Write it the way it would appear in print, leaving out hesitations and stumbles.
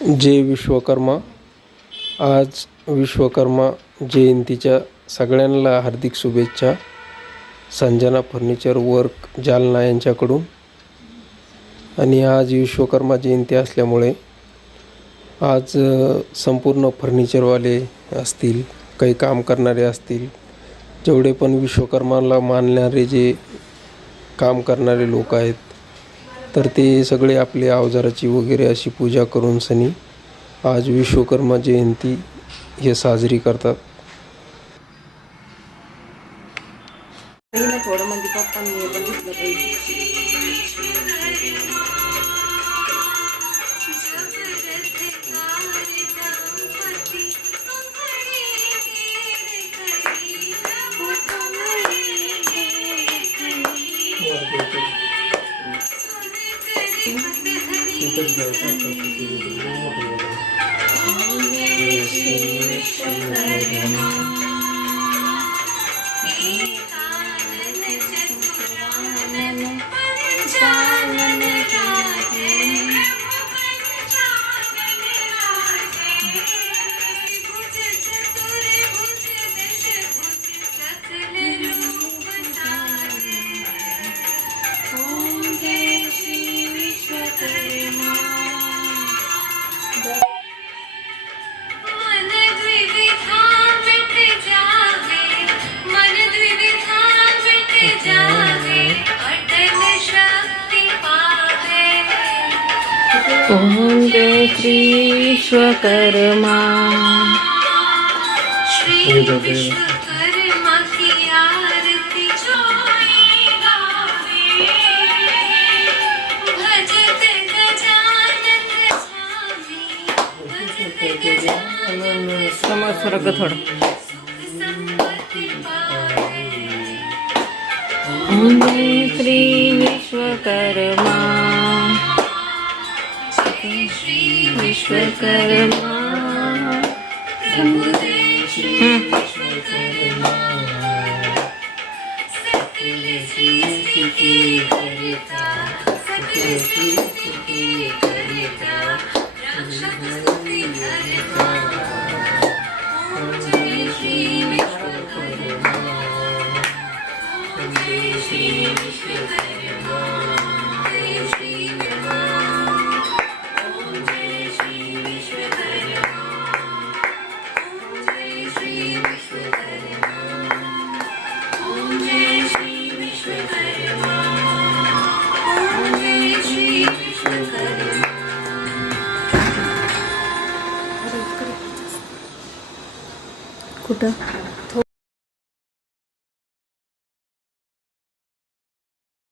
जय विश्वकर्मा. आज विश्वकर्मा जयंतीच्या सगळ्यांना हार्दिक शुभेच्छा. संजना फर्निचर वर्क जालना यांच्याकडून. आणि आज विश्वकर्मा जयंती असल्यामुळे आज संपूर्ण फर्निचरवाले असतील, काही काम करणारे असतील, जेवढे पण विश्वकर्माला मानणारे जे काम करणारे लोक आहेत, तर ते सगळे आपले अवजाराची वगैरे अशी पूजा करून सनी आज विश्वकर्मा जयंती हे साजरी करतात. थोडं म्हणजे पप्पांनी पण घेतलं पाहिजे. ओम जय श्री विश्वकर्मा. श्री विश्वकर्मा की आरती जोई गावे, भजते गजानन स्वामी, भजते गजानन समर्थ थोडं. ओम जय श्री विश्वकर्मा. विश्वकर्मा सकल सृष्टि करता, सकल सृष्टि करता, रक्षक स्तुति करता. ओम जय श्री विश्वकर्मा. ओम जय श्री विश्वकर्मा. जय श्री कुठं